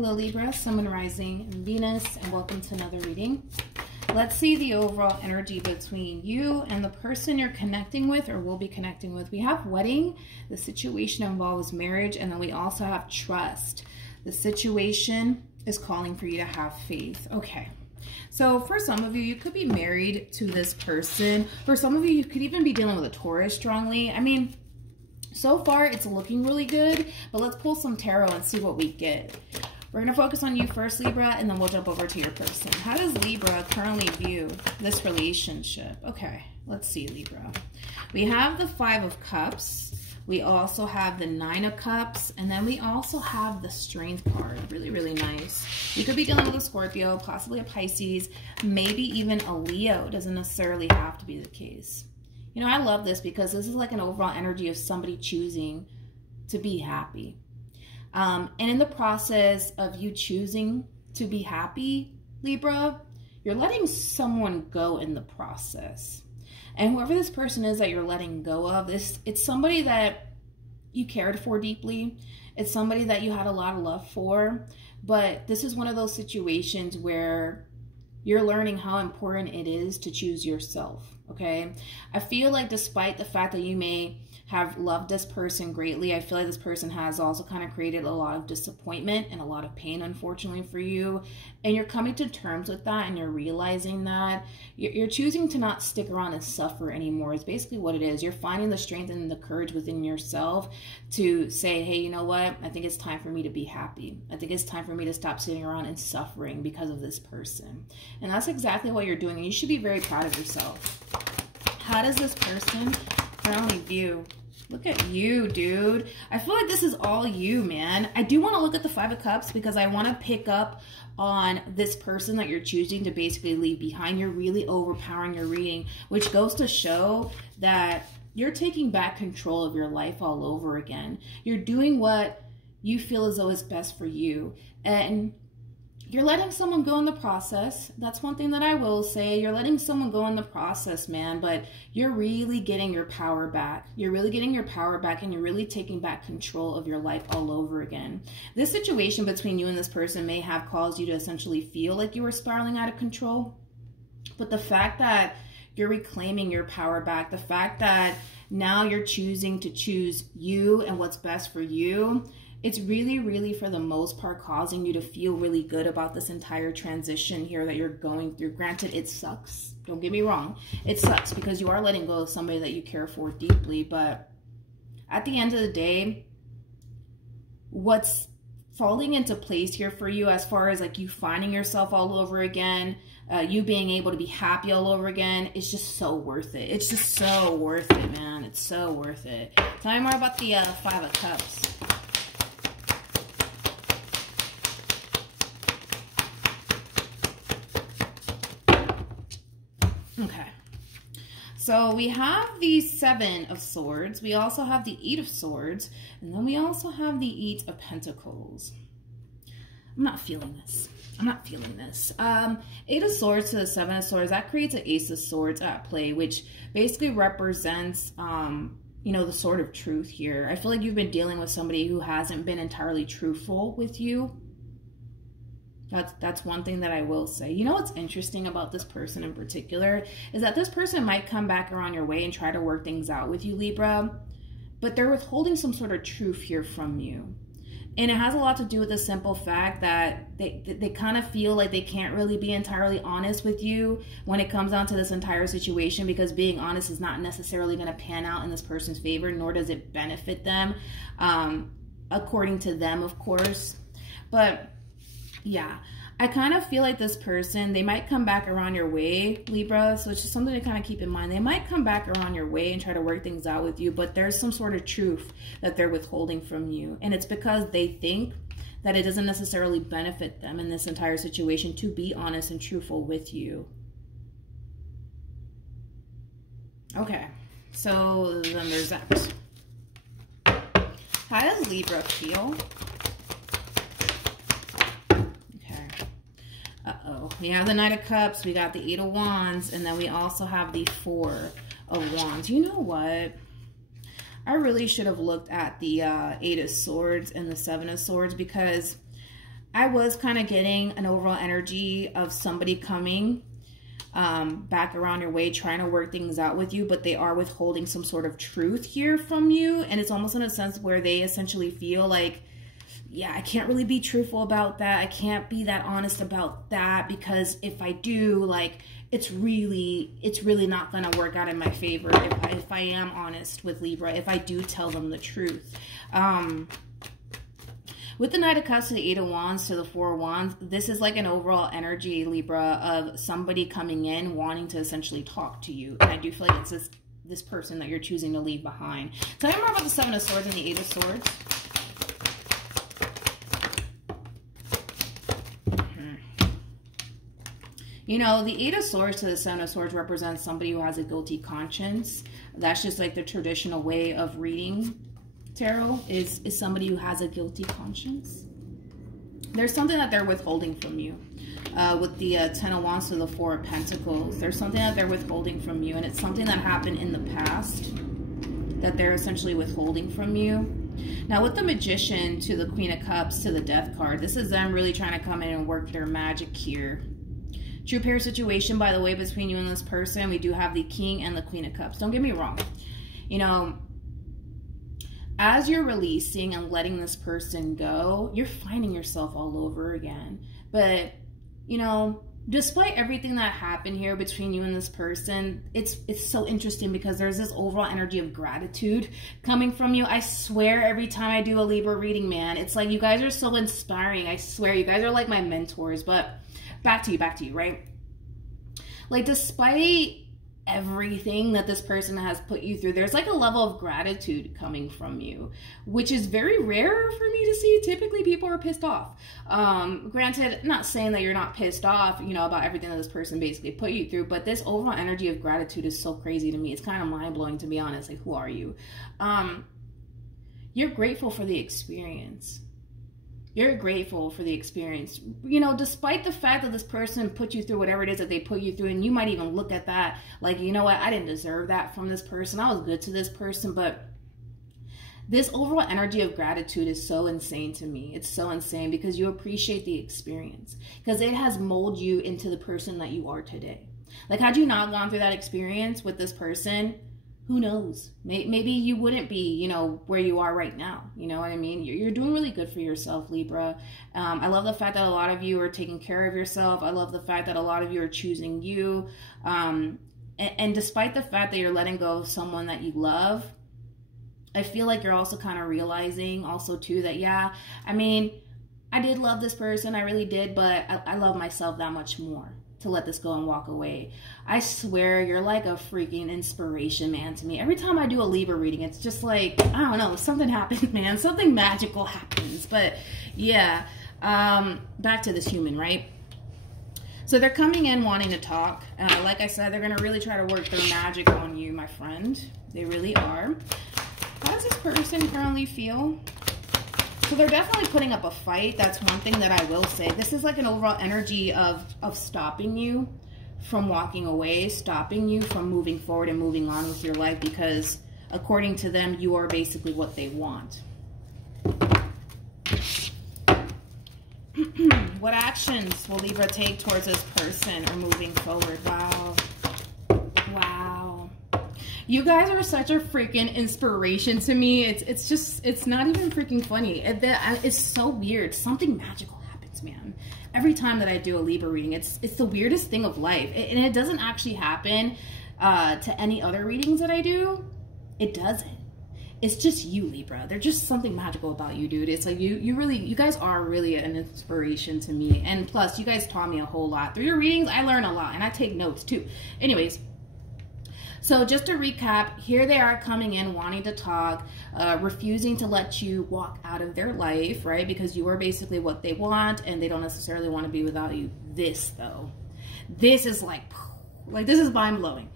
Hello Libra, Sun, Moon, Rising, and Venus, and welcome to another reading. Let's see the overall energy between you and the person you're connecting with or will be connecting with. We have wedding, the situation involves marriage, and then we also have trust. The situation is calling for you to have faith. Okay. So for some of you, you could be married to this person. For some of you, you could even be dealing with a Taurus strongly. I mean, so far it's looking really good, but let's pull some tarot and see what we get. We're going to focus on you first, Libra, and then we'll jump over to your person. How does Libra currently view this relationship? Okay, let's see, Libra. We have the 5 of Cups. We also have the 9 of Cups. And then we also have the Strength card. Really, really nice. You could be dealing with a Scorpio, possibly a Pisces, maybe even a Leo. Doesn't necessarily have to be the case. You know, I love this because this is like an overall energy of somebody choosing to be happy. And in the process of you choosing to be happy, Libra, you're letting someone go in the process. And whoever this person is that you're letting go of, it's somebody that you cared for deeply. It's somebody that you had a lot of love for. But this is one of those situations where you're learning how important it is to choose yourself, okay? I feel like despite the fact that you may have loved this person greatly, I feel like this person has also kind of created a lot of disappointment and a lot of pain, unfortunately, for you. And you're coming to terms with that, and you're realizing that you're choosing to not stick around and suffer anymore. It's basically what it is. You're finding the strength and the courage within yourself to say, hey, you know what? I think it's time for me to be happy. I think it's time for me to stop sitting around and suffering because of this person. And that's exactly what you're doing, and you should be very proud of yourself. How does this person currently view? Look at you, dude. I feel like this is all you, man. I do want to look at the 5 of Cups because I want to pick up on this person that you're choosing to basically leave behind. You're really overpowering your reading, which goes to show that you're taking back control of your life all over again. You're doing what you feel as though is best for you. And you're letting someone go in the process. That's one thing that I will say. You're letting someone go in the process, man, but you're really getting your power back. You're really getting your power back, and you're really taking back control of your life all over again. This situation between you and this person may have caused you to essentially feel like you were spiraling out of control. But the fact that you're reclaiming your power back, the fact that now you're choosing to choose you and what's best for you, it's really, really, for the most part, causing you to feel really good about this entire transition here that you're going through. Granted, it sucks. Don't get me wrong. It sucks because you are letting go of somebody that you care for deeply. But at the end of the day, what's falling into place here for you as far as like you finding yourself all over again, you being able to be happy all over again, it's just so worth it. It's just so worth it, man. It's so worth it. Tell me more about the 5 of Cups. Okay, so we have the 7 of Swords, we also have the 8 of Swords, and then we also have the 8 of Pentacles. I'm not feeling this. I'm not feeling this. 8 of Swords to the 7 of Swords, that creates an Ace of Swords at play, which basically represents, you know, the sword of truth here. I feel like you've been dealing with somebody who hasn't been entirely truthful with you. That's one thing that I will say. You know what's interesting about this person in particular is that this person might come back around your way and try to work things out with you, Libra, but they're withholding some sort of truth here from you. And it has a lot to do with the simple fact that they kind of feel like they can't really be entirely honest with you when it comes down to this entire situation, because being honest is not necessarily going to pan out in this person's favor, nor does it benefit them, according to them, of course. But yeah, I kind of feel like this person, they might come back around your way, Libra, so it's just something to kind of keep in mind. They might come back around your way and try to work things out with you, but there's some sort of truth that they're withholding from you. And it's because they think that it doesn't necessarily benefit them in this entire situation to be honest and truthful with you. Okay, so then there's that. How does Libra feel? Uh-oh. We have the Knight of Cups, we got the 8 of Wands, and then we also have the 4 of Wands. You know what? I really should have looked at the 8 of Swords and the 7 of Swords, because I was kind of getting an overall energy of somebody coming back around your way, trying to work things out with you, but they are withholding some sort of truth here from you. And it's almost in a sense where they essentially feel like, yeah, I can't really be truthful about that. I can't be that honest about that, because if I do, like, it's really not going to work out in my favor if I am honest with Libra, if I do tell them the truth. With the Knight of Cups to the 8 of Wands to the 4 of Wands, this is like an overall energy, Libra, of somebody coming in wanting to essentially talk to you. And I do feel like it's this person that you're choosing to leave behind. Tell me more about the 7 of Swords and the 8 of Swords. You know, the 8 of Swords to the 7 of Swords represents somebody who has a guilty conscience. That's just like the traditional way of reading tarot, is somebody who has a guilty conscience. There's something that they're withholding from you. With the 10 of Wands to the 4 of Pentacles, there's something that they're withholding from you, and it's something that happened in the past that they're essentially withholding from you. Now with the Magician to the Queen of Cups to the Death card, this is them really trying to come in and work their magic here. True pair situation, by the way, between you and this person. We do have the King and the Queen of Cups. Don't get me wrong. You know, as you're releasing and letting this person go, you're finding yourself all over again. But, you know, despite everything that happened here between you and this person, it's so interesting because there's this overall energy of gratitude coming from you. I swear every time I do a Libra reading, man, it's like you guys are so inspiring. I swear you guys are like my mentors. But back to you, right? Like, despite everything that this person has put you through, there's like a level of gratitude coming from you, which is very rare for me to see. Typically people are pissed off. Granted, not saying that you're not pissed off, you know, about everything that this person basically put you through, but this overall energy of gratitude is so crazy to me. It's kind of mind-blowing, to be honest. Like, who are you? You're grateful for the experience. You're grateful for the experience. You know, despite the fact that this person put you through whatever it is that they put you through, and you might even look at that like, you know what, I didn't deserve that from this person. I was good to this person. But this overall energy of gratitude is so insane to me. It's so insane because you appreciate the experience, because it has molded you into the person that you are today. Like, had you not gone through that experience with this person, who knows? Maybe you wouldn't be, you know, where you are right now. You know what I mean? You're doing really good for yourself, Libra. I love the fact that a lot of you are taking care of yourself. I love the fact that a lot of you are choosing you. And despite the fact that you're letting go of someone that you love, I feel like you're also kind of realizing also too that, yeah, I mean, I did love this person. I really did. But I love myself that much more to let this go and walk away. I swear you're like a freaking inspiration, man, to me. Every time I do a Libra reading, it's just like, I don't know, something happens, man. Something magical happens. But yeah, back to this human, right? So they're coming in wanting to talk. Like I said, they're going to really try to work their magic on you, my friend. They really are. How does this person currently feel? So they're definitely putting up a fight. That's one thing that I will say. This is like an overall energy of stopping you from walking away, stopping you from moving forward and moving on with your life, because according to them, you are basically what they want. What actions will Libra take towards this person or moving forward? Wow. Wow. You guys are such a freaking inspiration to me. It's not even freaking funny. It's so weird. Something magical happens, man. Every time that I do a Libra reading, it's the weirdest thing of life. And it doesn't actually happen to any other readings that I do. It doesn't. It's just you, Libra. There's just something magical about you, dude. It's like you guys are really an inspiration to me. And plus, you guys taught me a whole lot. Through your readings, I learn a lot. And I take notes, too. Anyways. So just to recap, here they are coming in, wanting to talk, refusing to let you walk out of their life, right? Because you are basically what they want, and they don't necessarily want to be without you. This, though, this is like this is mind-blowing.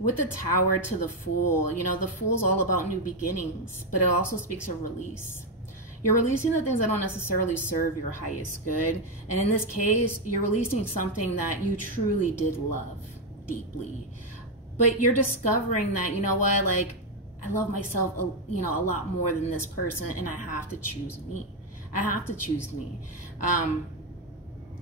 With the Tower to the Fool, you know, the Fool's all about new beginnings, but it also speaks of release. You're releasing the things that don't necessarily serve your highest good. And in this case, you're releasing something that you truly did love deeply, but you're discovering that, you know what, like, I love myself, you know, a lot more than this person, and I have to choose me. I have to choose me.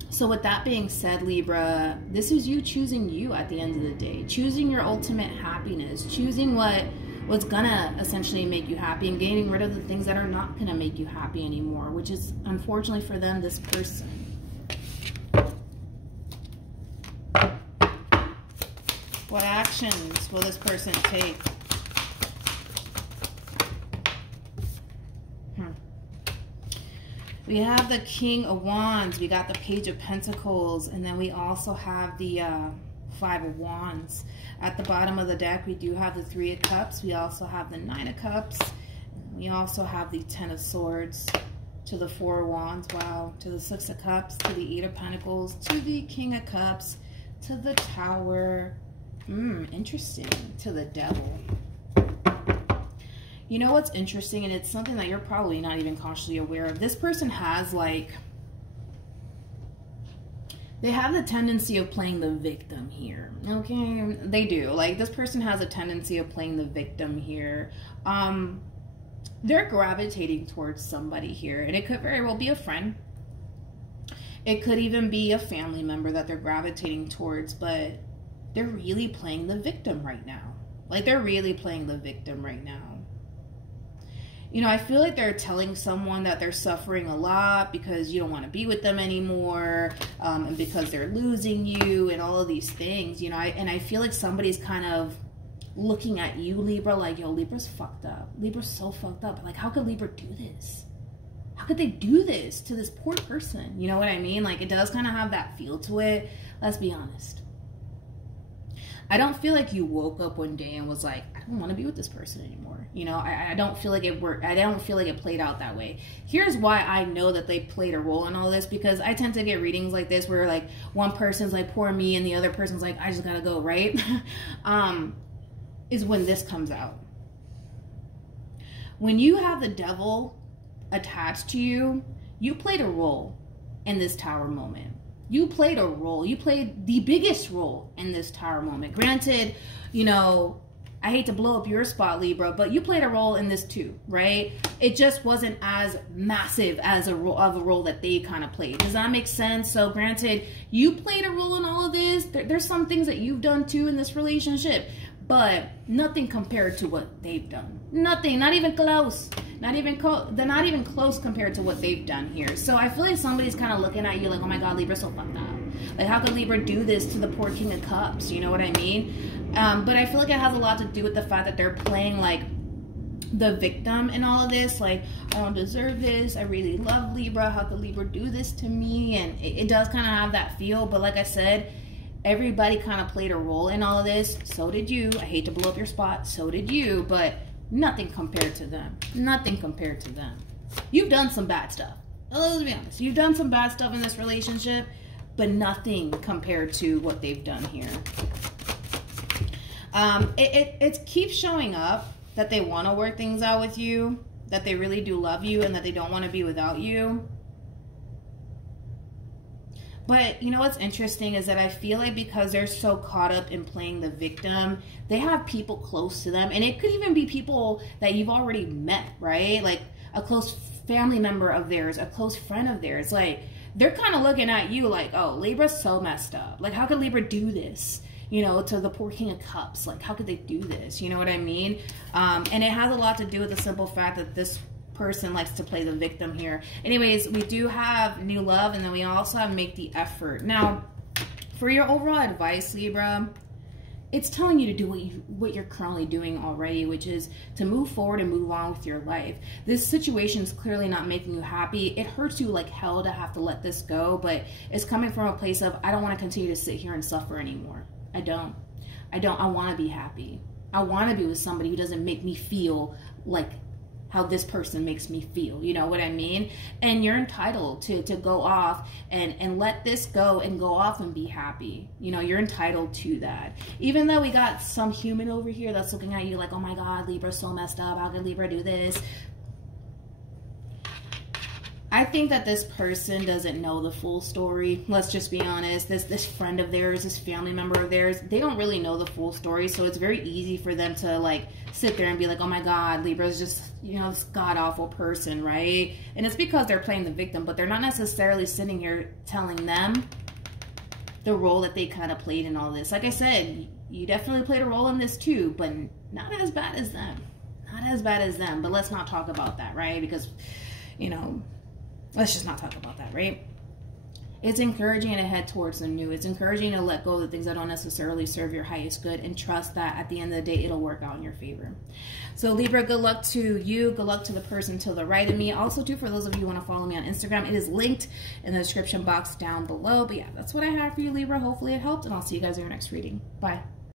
So with that being said, Libra, this is you choosing you at the end of the day, choosing your ultimate happiness, choosing what's gonna essentially make you happy and getting rid of the things that are not gonna make you happy anymore, which is unfortunately for them, this person. What actions will this person take? We have the King of Wands, we got the Page of Pentacles, and then we also have the Five of Wands. At the bottom of the deck, we do have the Three of Cups. We also have the Nine of Cups. We also have the Ten of Swords, to the Four of Wands, wow, to the Six of Cups, to the Eight of Pentacles, to the King of Cups, to the Tower. Interesting. To the Devil. You know what's interesting, and it's something that you're probably not even consciously aware of. This person has, like, they have the tendency of playing the victim here, okay? They do. Like, this person has a tendency of playing the victim here. They're gravitating towards somebody here, and it could very well be a friend. It could even be a family member that they're gravitating towards, but they're really playing the victim right now. Like, they're really playing the victim right now. You know, I feel like they're telling someone that they're suffering a lot because you don't want to be with them anymore, and because they're losing you and all of these things, you know. And I feel like somebody's kind of looking at you, Libra, like, yo, Libra's fucked up. Libra's so fucked up. Like, how could Libra do this? How could they do this to this poor person? You know what I mean? Like, it does kind of have that feel to it. Let's be honest. I don't feel like you woke up one day and was like, I don't want to be with this person anymore. You know, I don't feel like it worked. I don't feel like it played out that way. Here's why I know that they played a role in all this, because I tend to get readings like this where, like, one person's like, poor me, and the other person's like, I just gotta go, right? Is when this comes out. When you have the Devil attached to you, you played a role in this Tower moment. You played a role. You played the biggest role in this Tower moment. Granted, you know, I hate to blow up your spot, Libra, but you played a role in this too, right? It just wasn't as massive as a role that they kind of played. Does that make sense? So granted, you played a role in all of this. There's some things that you've done too in this relationship, but nothing compared to what they've done. Nothing, not even close. They're not even close compared to what they've done here. So I feel like somebody's kind of looking at you like, oh my God, Libra's so fucked up. Like, how could Libra do this to the poor King of Cups? You know what I mean? But I feel like it has a lot to do with the fact that they're playing, like, the victim in all of this. Like, I don't deserve this. I really love Libra. How could Libra do this to me? And it does kind of have that feel. But like I said, everybody kind of played a role in all of this. So did you. I hate to blow up your spot. So did you. But nothing compared to them. Nothing compared to them. You've done some bad stuff. Let's be honest. You've done some bad stuff in this relationship, but nothing compared to what they've done here. It keeps showing up that they want to work things out with you, that they really do love you, and that they don't want to be without you. But you know what's interesting is that I feel like because they're so caught up in playing the victim, they have people close to them. And it could even be people that you've already met, right? Like a close family member of theirs, a close friend of theirs. Like, they're kind of looking at you like, oh, Libra's so messed up. Like, how could Libra do this? You know, to the poor King of Cups. Like, how could they do this? You know what I mean? And it has a lot to do with the simple fact that this person likes to play the victim here. Anyways, we do have new love, and then we also have make the effort. Now, for your overall advice, Libra, it's telling you to do what you're currently doing already, which is to move forward and move on with your life. This situation is clearly not making you happy. It hurts you like hell to have to let this go, but it's coming from a place of, I don't want to continue to sit here and suffer anymore. I don't. I want to be happy. I want to be with somebody who doesn't make me feel like how this person makes me feel. You know what I mean? And you're entitled to go off and let this go and go off and be happy. You know, you're entitled to that. Even though we got some human over here that's looking at you like, oh my God, Libra's so messed up. How could Libra do this? I think that this person doesn't know the full story. Let's just be honest. This friend of theirs, this family member of theirs, they don't really know the full story. So it's very easy for them to like sit there and be like, oh my God, Libra's just, you know, this god-awful person, right? And it's because they're playing the victim, but they're not necessarily sitting here telling them the role that they kind of played in all this. Like I said, you definitely played a role in this too, but not as bad as them. Not as bad as them. But let's not talk about that, right? Because, you know, let's just not talk about that, right? It's encouraging to head towards the new. It's encouraging to let go of the things that don't necessarily serve your highest good and trust that at the end of the day, it'll work out in your favor. So Libra, good luck to you. Good luck to the person to the right of me. Also, too, for those of you who want to follow me on Instagram, it is linked in the description box down below. But yeah, that's what I have for you, Libra. Hopefully it helped, and I'll see you guys in your next reading. Bye.